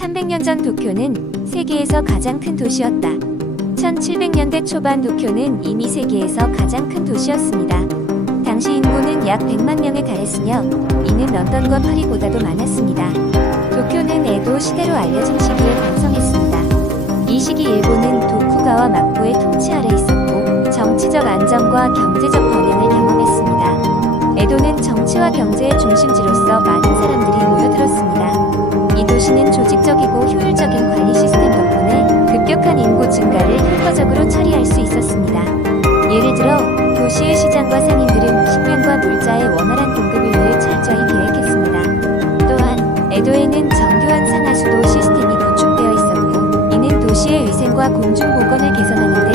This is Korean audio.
300년 전 도쿄는 세계에서 가장 큰 도시였다. 1700년대 초반 도쿄는 이미 세계에서 가장 큰 도시였습니다. 당시 인구는 약 100만 명에 달했으며 이는 런던과 파리보다도 많았습니다. 도쿄는 에도 시대로 알려진 시기에 강성했습니다. 이 시기 일본은 도쿠가와 막부의 통치 아래 있었고 정치적 안정과 경제적 번영을 경험했습니다. 에도는 정치와 경제의 중심지로서 많은 조직적이고 효율적인 관리 시스템 덕분에 급격한 인구 증가를 효과적으로 처리할 수 있었습니다. 예를 들어 도시의 시장과 상인들은 식량과 물자의 원활한 공급을 위해 철저히 계획했습니다. 또한 에도에는 정교한 상하수도 시스템이 구축되어 있었고 이는 도시의 위생과 공중 보건을 개선하는